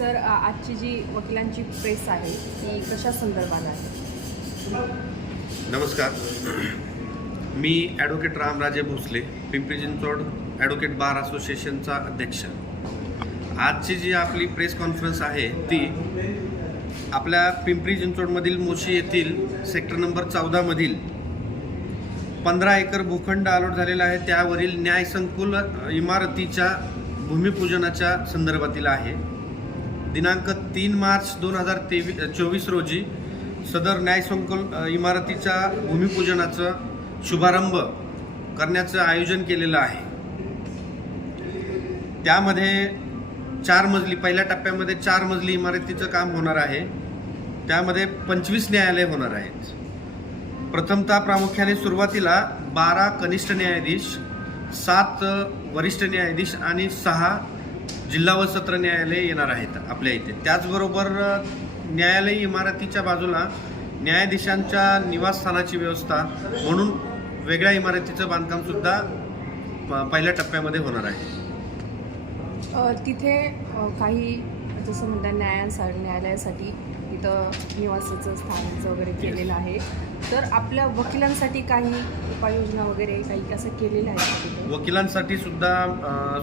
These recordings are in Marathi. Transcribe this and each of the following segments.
सर आजची जी वकिलांची प्रेस आहे ती कशा संदर्भात आहे? नमस्कार, मी ॲडव्होकेट रामराजे भोसले, पिंपरी चिंचवड ॲडव्होकेट बार असोसिएशनचा अध्यक्ष. आजची जी आपली प्रेस कॉन्फरन्स आहे ती आपल्या पिंपरी चिंचवडमधील मोशी येथील सेक्टर नंबर 14मधील 15 एकर भूखंड अलॉट झालेला आहे, त्यावरील न्यायसंकुल इमारतीच्या भूमिपूजनाच्या संदर्भातील आहे. दिनांक 3 मार्च 2024 रोजी सदर न्यायसंकुल इमारतीच्या भूमिपूजनाचा शुभारंभ करण्याचं आयोजन केलेलं आहे. त्यामध्ये 4 मजली, पहिल्या टप्प्यामध्ये 4 मजली इमारतीचं काम होणार आहे. त्यामध्ये 25 न्यायालय होणार आहेत. प्रथमतः प्रामुख्याने सुरुवातीला 12 कनिष्ठ न्यायाधीश, 7 वरिष्ठ न्यायाधीश आणि 6 जिल्हा व सत्र न्यायालय येणार आहेत आपल्या इथे. त्याचबरोबर न्यायालयीन इमारतीच्या बाजूला न्यायाधीशांच्या निवासस्थानाची व्यवस्था म्हणून वेगळ्या इमारतीचं बांधकामसुद्धा पहिल्या टप्प्यामध्ये होणार आहे. तिथे काही जसं म्हणतात न्यायालयासाठी तिथं निवासाचं स्थानाचं वगैरे केलेलं आहे, तर आपल्या वकिलांसाठी काही उपाययोजना वगैरे काही असं केलेलं आहे का तिथे? वकिलांसाठी सुद्धा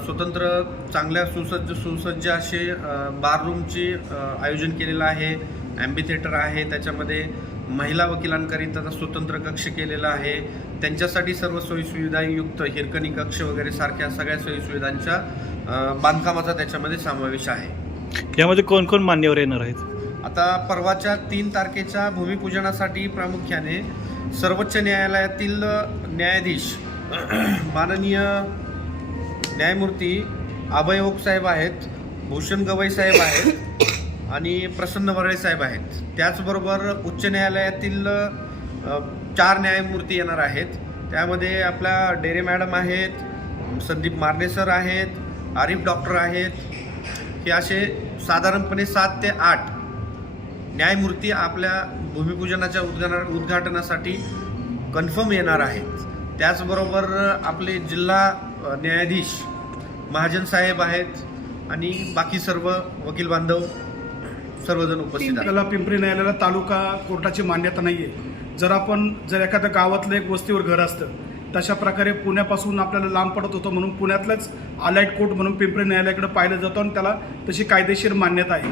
स्वतंत्र चांगल्या सुसज्ज असे बार रूमची आयोजन केलेलं आहे. ॲम्बी थिएटर आहे, त्याच्यामध्ये महिला वकिलांकरिता स्वतंत्र कक्ष केलेला आहे. त्यांच्यासाठी सर्व सोयीसुविधायुक्त हिरकणी कक्ष वगैरे सारख्या सगळ्या सोयीसुविधांच्या बांधकामाचा त्याच्यामध्ये समावेश आहे. यामध्ये कोण कोण मान्यवर येणार आहेत? आता परवाच्या 3 तारखेच्या भूमिपूजनासाठी प्रामुख्याने सर्वोच्च न्यायालयातील न्यायाधीश माननीय न्यायमूर्ती अभय ओक साहेब आहेत, भूषण गवई साहेब आहेत आणि प्रसन्न वरळे साहेब आहेत. त्याचबरोबर उच्च न्यायालयातील 4 न्यायमूर्ती येणार आहेत. त्यामध्ये आपल्या डेरे मॅडम आहेत, संदीप मारणे सर आहेत, आरिफ डॉक्टर आहेत. हे असे साधारणपणे 7 ते 8 न्यायमूर्ती आपल्या भूमिपूजनाच्या उद्घाटनासाठी कन्फर्म येणार आहेत. त्याचबरोबर आपले जिल्हा न्यायाधीश महाजन साहेब आहेत आणि बाकी सर्व वकील बांधव सर्वजण उपस्थित आहेत. आपल्याला पिंपरी न्यायालयाला तालुका कोर्टाची मान्यता नाही आहे. जर एखाद्या गावातलं एक वस्तीवर घर असतं, तशा प्रकारे पुण्यापासून आपल्याला लांब पडत होतं, म्हणून पुण्यातलंच अलाइट कोर्ट म्हणून पिंपरी न्यायालयाकडे पाहिलं जातं आणि त्याला तशी कायदेशीर मान्यता आहे.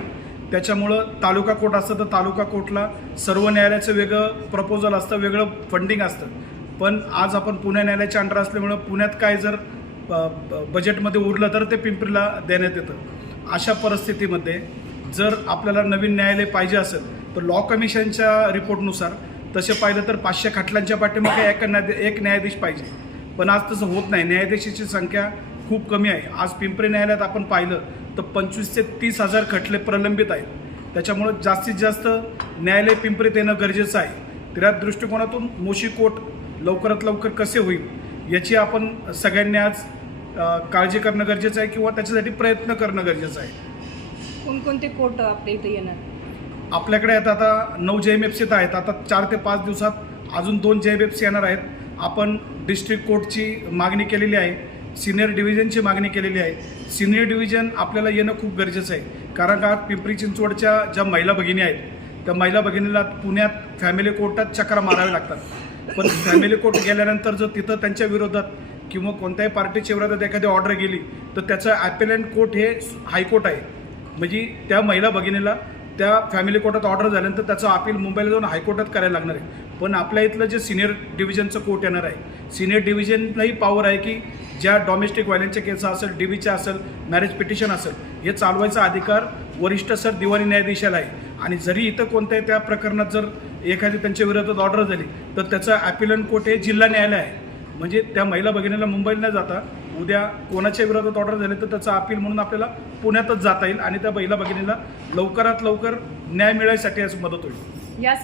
त्याच्यामुळं तालुका कोर्ट असतं तर तालुका कोर्टला सर्व न्यायालयाचं वेगळं प्रपोजल असतं, वेगळं फंडिंग असतं. पण आज आपण पुणे न्यायालयाच्या अंडर असल्यामुळं पुण्यात काय जर बजेटमध्ये उरलं तर ते पिंपरीला देण्यात येतं. अशा परिस्थितीमध्ये जर आपल्याला नवीन न्यायालय पाहिजे असेल तर लॉ कमिशनच्या रिपोर्टनुसार तसे पाहिलं तर 500 खटल्यांच्या पाठीमागे एक न्यायाधीश पाहिजे. पण आज तसं होत नाही. न्यायाधीशाची संख्या खूप कमी आहे. आज पिंपरी न्यायालयात आपण पाहिलं तर 25,000 ते 30,000 खटले प्रलंबित आहेत. त्याच्यामुळं जास्तीत जास्त न्यायालय पिंपरीत येणं गरजेचं आहे. त्या दृष्टिकोनातून मोशी कोर्ट लवकरात लवकर कसे होईल याची आपण सगळ्यांनी आज काळजी करणं गरजेचं आहे किंवा त्याच्यासाठी प्रयत्न करणं गरजेचं आहे. कोणकोणते कोर्ट आपल्या इथे येणार? आपल्याकडे आता 9 JMFC आहेत. आता 4 ते 5 दिवसात अजून 2 JMFC येणार आहेत. आपण डिस्ट्रिक्ट कोर्टची मागणी केलेली आहे, सिनियर डिव्हिजनची मागणी केलेली आहे. सिनियर डिव्हिजन आपल्याला येणं खूप गरजेचं आहे, कारण का पिंपरी चिंचवडच्या ज्या महिला भगिनी आहेत त्या महिला भगिनीला पुण्यात फॅमिली कोर्टात चक्रा मारावे लागतात. पण फॅमिली कोर्ट गेल्यानंतर जर तिथं त्यांच्या विरोधात किंवा कोणत्याही पार्टीच्या विरोधात एखादी ऑर्डर गेली तर त्याचं ॲपेलंट कोर्ट हे हायकोर्ट आहे. म्हणजे त्या महिला भगिनीला त्या फॅमिली कोर्टात ऑर्डर झाल्यानंतर त्याचं अपील मुंबईला जाऊन हायकोर्टात करायला लागणार आहे. पण आपल्या इथलं जे सिनियर डिव्हिजनचं कोर्ट येणार आहे, सिनियर डिव्हिजनलाही पॉवर आहे की ज्या डॉमेस्टिक व्हायलन्सच्या केस असेल, DVच्या असेल, मॅरेज पिटिशन असेल, हे चालवायचा अधिकार वरिष्ठ सर दिवाणी न्यायाधीशाला आहे. आणि जरी इथं कोणत्याही त्या प्रकरणात जर एखादी त्यांच्या विरोधात ऑर्डर झाली तर त्याचं ॲपिलंट कोर्ट हे जिल्हा न्यायालय आहे. म्हणजे त्या महिला भगिनीला मुंबईला न जाता उद्या कोणाच्या विरोधात ऑर्डर झाले तर त्याचा अपील म्हणून आपल्याला पुण्यातच जाता येईल आणि त्या महिला भगिनीला लवकरात लवकर न्याय मिळायसाठी याची मदत होईल.